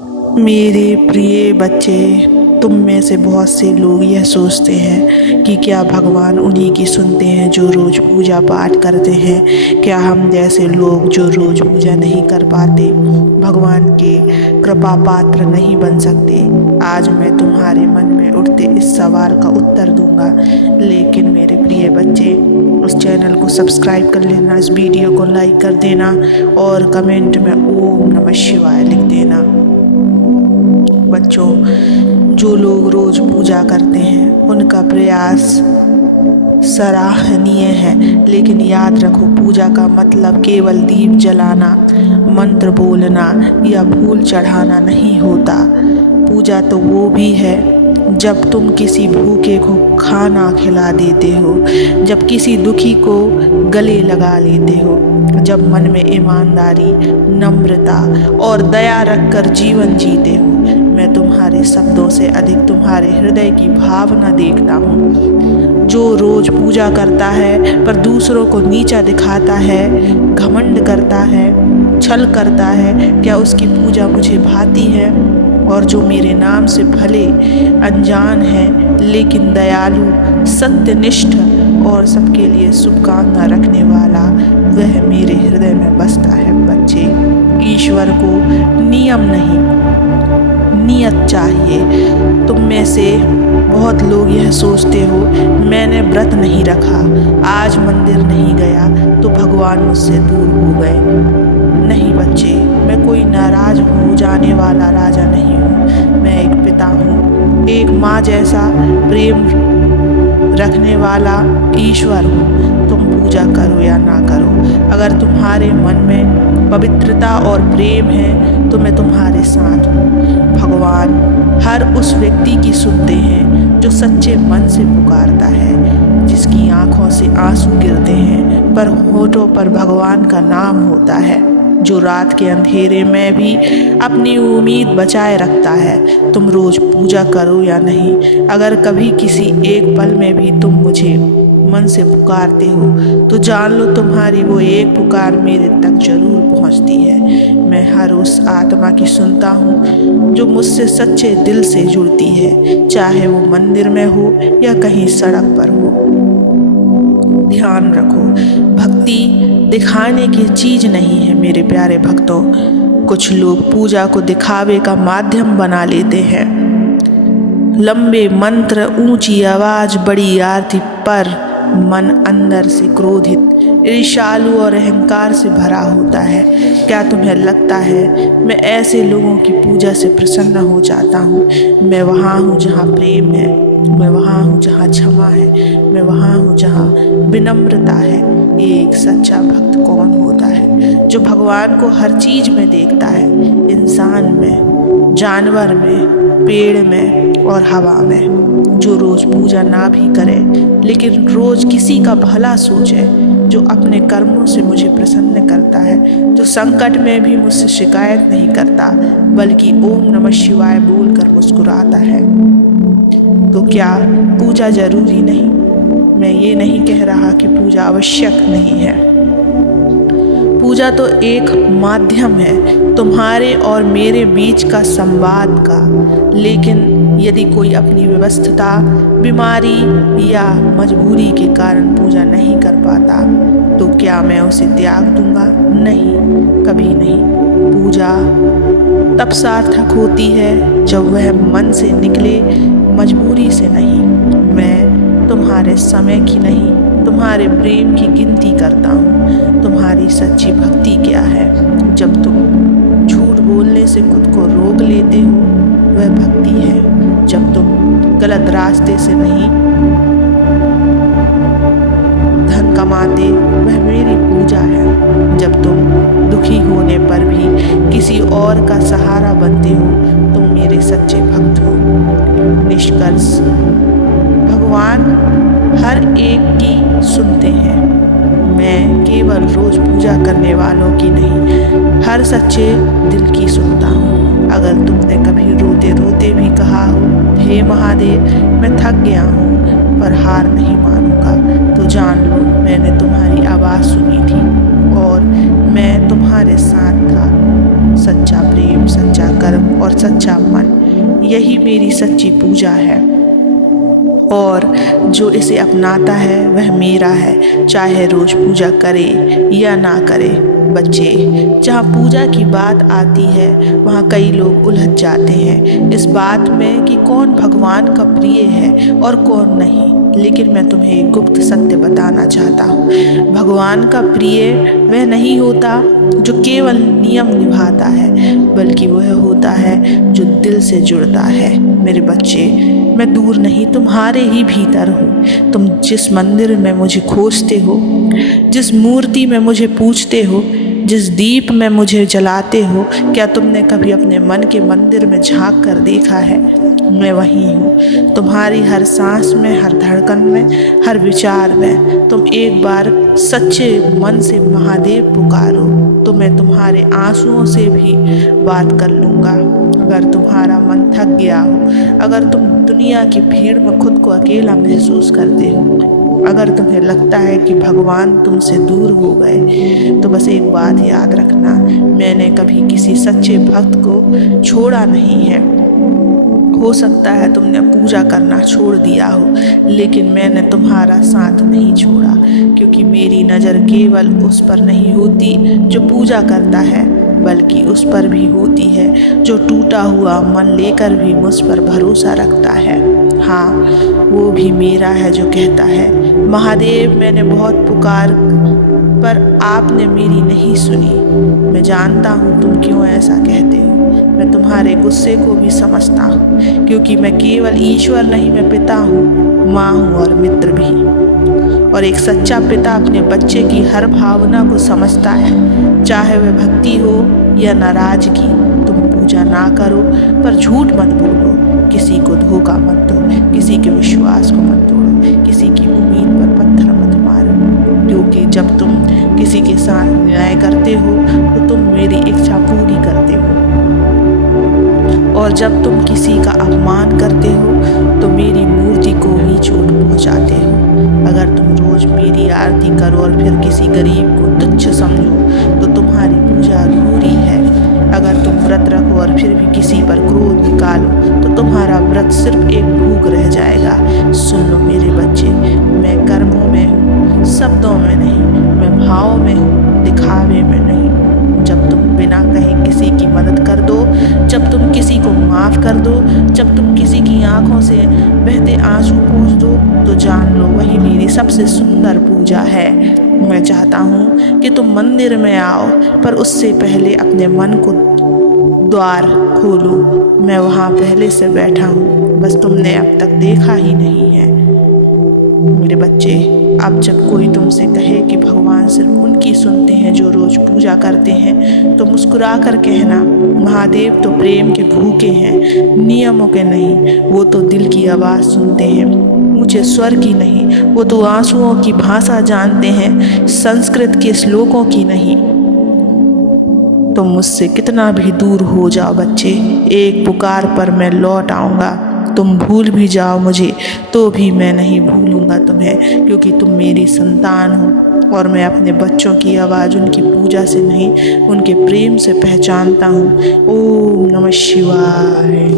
मेरे प्रिय बच्चे, तुम में से बहुत से लोग यह सोचते हैं कि क्या भगवान उन्हीं की सुनते हैं जो रोज़ पूजा पाठ करते हैं। क्या हम जैसे लोग जो रोज़ पूजा नहीं कर पाते भगवान के कृपा पात्र नहीं बन सकते। आज मैं तुम्हारे मन में उठते इस सवाल का उत्तर दूंगा, लेकिन मेरे प्रिय बच्चे, उस चैनल को सब्सक्राइब कर लेना, इस वीडियो को लाइक कर देना और कमेंट में ओम नमः शिवाय लिख देना। बच्चों, जो लोग रोज पूजा करते हैं उनका प्रयास सराहनीय है, लेकिन याद रखो, पूजा का मतलब केवल दीप जलाना, मंत्र बोलना या फूल चढ़ाना नहीं होता। पूजा तो वो भी है जब तुम किसी भूखे को खाना खिला देते हो, जब किसी दुखी को गले लगा लेते हो, जब मन में ईमानदारी, नम्रता और दया रखकर जीवन जीते हो। मैं तुम्हारे शब्दों से अधिक तुम्हारे हृदय की भावना देखता हूँ। जो रोज पूजा करता है पर दूसरों को नीचा दिखाता है, घमंड करता है, छल करता है, क्या उसकी पूजा मुझे भाती है? और जो मेरे नाम से भले अनजान है लेकिन दयालु, सत्यनिष्ठ और सबके लिए शुभकामना रखने वाला, वह मेरे हृदय में बसता है। बच्चे, ईश्वर को नियम नहीं, नियत चाहिए। तुम में से बहुत लोग यह सोचते हो, मैंने व्रत नहीं रखा, आज मंदिर नहीं गया तो भगवान मुझसे दूर हो गए। नहीं बच्चे, मैं कोई नाराज हो जाने वाला राजा नहीं हूँ। मैं एक पिता हूँ, एक माँ जैसा प्रेम रखने वाला ईश्वर हूँ। तुम पूजा करो या ना करो, अगर तुम्हारे मन में पवित्रता और प्रेम है तो मैं तुम्हारे साथ हूँ। भगवान हर उस व्यक्ति की सुनते हैं जो सच्चे मन से पुकारता है, जिसकी आंखों से आंसू गिरते हैं पर होठों पर भगवान का नाम होता है, जो रात के अंधेरे में भी अपनी उम्मीद बचाए रखता है। तुम रोज पूजा करो या नहीं, अगर कभी किसी एक पल में भी तुम मुझे मन से पुकारते हो तो जान लो, तुम्हारी वो एक पुकार मेरे तक जरूर पहुंचती है। मैं हर उस आत्मा की सुनता हूँ जो मुझसे सच्चे दिल से जुड़ती है, चाहे वो मंदिर में हो या कहीं सड़क पर हो। ध्यान रखो, भक्ति दिखाने की चीज नहीं है मेरे प्यारे भक्तों। कुछ लोग पूजा को दिखावे का माध्यम बना लेते हैं। लंबे मंत्र, ऊंची आवाज, बड़ी आरती, पर मन अंदर से क्रोधित, ईर्ष्यालु और अहंकार से भरा होता है। क्या तुम्हें लगता है मैं ऐसे लोगों की पूजा से प्रसन्न हो जाता हूँ? मैं वहाँ हूँ जहाँ प्रेम है, मैं वहाँ हूँ जहाँ क्षमा है, मैं वहाँ हूँ जहाँ विनम्रता है। एक सच्चा भक्त कौन होता है? जो भगवान को हर चीज में देखता है, इंसान में, जानवर में, पेड़ में और हवा में। जो रोज पूजा ना भी करे लेकिन रोज किसी का भला सोचे, जो अपने कर्मों से मुझे प्रसन्न करता है, जो संकट में भी मुझसे शिकायत नहीं करता बल्कि ओम नमः शिवाय बोलकर मुस्कुराता है। तो क्या पूजा जरूरी नहीं? मैं ये नहीं कह रहा कि पूजा आवश्यक नहीं है। पूजा तो एक माध्यम है तुम्हारे और मेरे बीच का संवाद का, लेकिन यदि कोई अपनी व्यस्तता, बीमारी या मजबूरी के कारण पूजा नहीं कर पाता तो क्या मैं उसे त्याग दूंगा? नहीं, कभी नहीं। पूजा तब सार्थक होती है जब वह मन से निकले, मजबूरी से नहीं। मैं तुम्हारे समय की नहीं, तुम्हारे प्रेम की गिनती करता हूँ। तुम्हारी सच्ची भक्ति क्या है? जब तुम झूठ बोलने से खुद को रोक लेते हो, वह भक्ति है। जब तुम गलत रास्ते से नहीं धन कमाते, वह मेरी पूजा है। जब तुम दुखी होने पर भी किसी और का सहारा बनते हो, तुम मेरे सच्चे भक्त हो। निष्कर्ष, भगवान हर एक की सुनते हैं। मैं केवल रोज पूजा करने वालों की नहीं, हर सच्चे दिल की सुनता हूँ। अगर तुमने कभी रोते रोते भी कहा हो, हे महादेव मैं थक गया हूँ पर हार नहीं मानूंगा, तो जान लो मैंने तुम्हारी आवाज़ सुनी थी और मैं तुम्हारे साथ था। सच्चा प्रेम, सच्चा कर्म और सच्चा मन, यही मेरी सच्ची पूजा है। और जो इसे अपनाता है वह मेरा है, चाहे रोज पूजा करे या ना करे। बच्चे, जहाँ पूजा की बात आती है वहाँ कई लोग उलझ जाते हैं इस बात में कि कौन भगवान का प्रिय है और कौन नहीं। लेकिन मैं तुम्हें एक गुप्त सत्य बताना चाहता हूँ। भगवान का प्रिय वह नहीं होता जो केवल नियम निभाता है, बल्कि वह होता है जो दिल से जुड़ता है। मेरे बच्चे, मैं दूर नहीं, तुम्हारे ही भीतर हूँ। तुम जिस मंदिर में मुझे खोजते हो, जिस मूर्ति में मुझे पूजते हो, जिस दीप में मुझे जलाते हो, क्या तुमने कभी अपने मन के मंदिर में झांक कर देखा है? मैं वही हूँ, तुम्हारी हर सांस में, हर धड़कन में, हर विचार में। तुम एक बार सच्चे मन से महादेव पुकारो तो मैं तुम्हारे आंसुओं से भी बात कर लूँगा। अगर तुम्हारा मन थक गया हो, अगर तुम दुनिया की भीड़ में खुद को अकेला महसूस करते हो, अगर तुम्हें लगता है कि भगवान तुमसे दूर हो गए, तो बस एक बात याद रखना, मैंने कभी किसी सच्चे भक्त को छोड़ा नहीं है। हो सकता है तुमने पूजा करना छोड़ दिया हो, लेकिन मैंने तुम्हारा साथ नहीं छोड़ा, क्योंकि मेरी नज़र केवल उस पर नहीं होती जो पूजा करता है, बल्कि उस पर भी होती है जो टूटा हुआ मन लेकर भी मुझ पर भरोसा रखता है। हाँ, वो भी मेरा है जो कहता है, महादेव मैंने बहुत पुकार पर आपने मेरी नहीं सुनी। मैं जानता हूँ तुम क्यों ऐसा कहते हो। मैं तुम्हारे गुस्से को भी समझता हूँ, क्योंकि मैं केवल ईश्वर नहीं, मैं पिता हूँ, माँ हूँ और मित्र भी। और एक सच्चा पिता अपने बच्चे की हर भावना को समझता है, चाहे वह भक्ति हो या नाराजगी। तुम पूजा ना करो पर झूठ मत बोलो, किसी को धोखा मत दो, किसी के विश्वास को मत तोड़ो, किसी की उम्मीद पर पत्थर मत मारो, क्योंकि जब तुम किसी के साथ न्याय करते हो तो तुम मेरी इच्छा पूरी करते हो, और जब तुम किसी का अपमान करते हो तो मेरी मूर्ति को ही चोट पहुंचाते हो। अगर तुम रोज मेरी आरती करो और फिर किसी गरीब को तुच्छ समझो तो तुम्हारी पूजा अधूरी है। अगर तुम व्रत रखो और फिर भी किसी पर क्रोध निकालो तो तुम्हारा व्रत सिर्फ एक भूख रह जाएगा। सुन लो मेरे बच्चे, मैं कर्मों में हूँ, शब्दों में नहीं, मैं भाव में हूँ, दिखावे में नहीं। जब तुम बिना कहे किसी की मदद कर दो, जब तुम किसी को माफ़ कर दो, जब तुम किसी की आंखों से बहते आंसू पोंछ दो, तो जान लो वही मेरी सबसे सुंदर पूजा है। मैं चाहता हूँ कि तुम मंदिर में आओ, पर उससे पहले अपने मन को द्वार खोलो। मैं वहाँ पहले से बैठा हूँ, बस तुमने अब तक देखा ही नहीं है। मेरे बच्चे, अब जब कोई तुमसे कहे कि भगवान सिर्फ उनकी सुनते हैं जो रोज पूजा करते हैं, तो मुस्कुरा कर कहना, महादेव तो प्रेम के भूखे हैं, नियमों के नहीं। वो तो दिल की आवाज़ सुनते हैं, ऊंचे स्वर की नहीं। वो तो आंसुओं की भाषा जानते हैं, संस्कृत के श्लोकों की नहीं। तुम मुझसे कितना भी दूर हो जाओ बच्चे, एक पुकार पर मैं लौट आऊँगा। तुम भूल भी जाओ मुझे तो भी मैं नहीं भूलूंगा तुम्हें, क्योंकि तुम मेरी संतान हो और मैं अपने बच्चों की आवाज़ उनकी पूजा से नहीं, उनके प्रेम से पहचानता हूँ। ओम नमः शिवाय।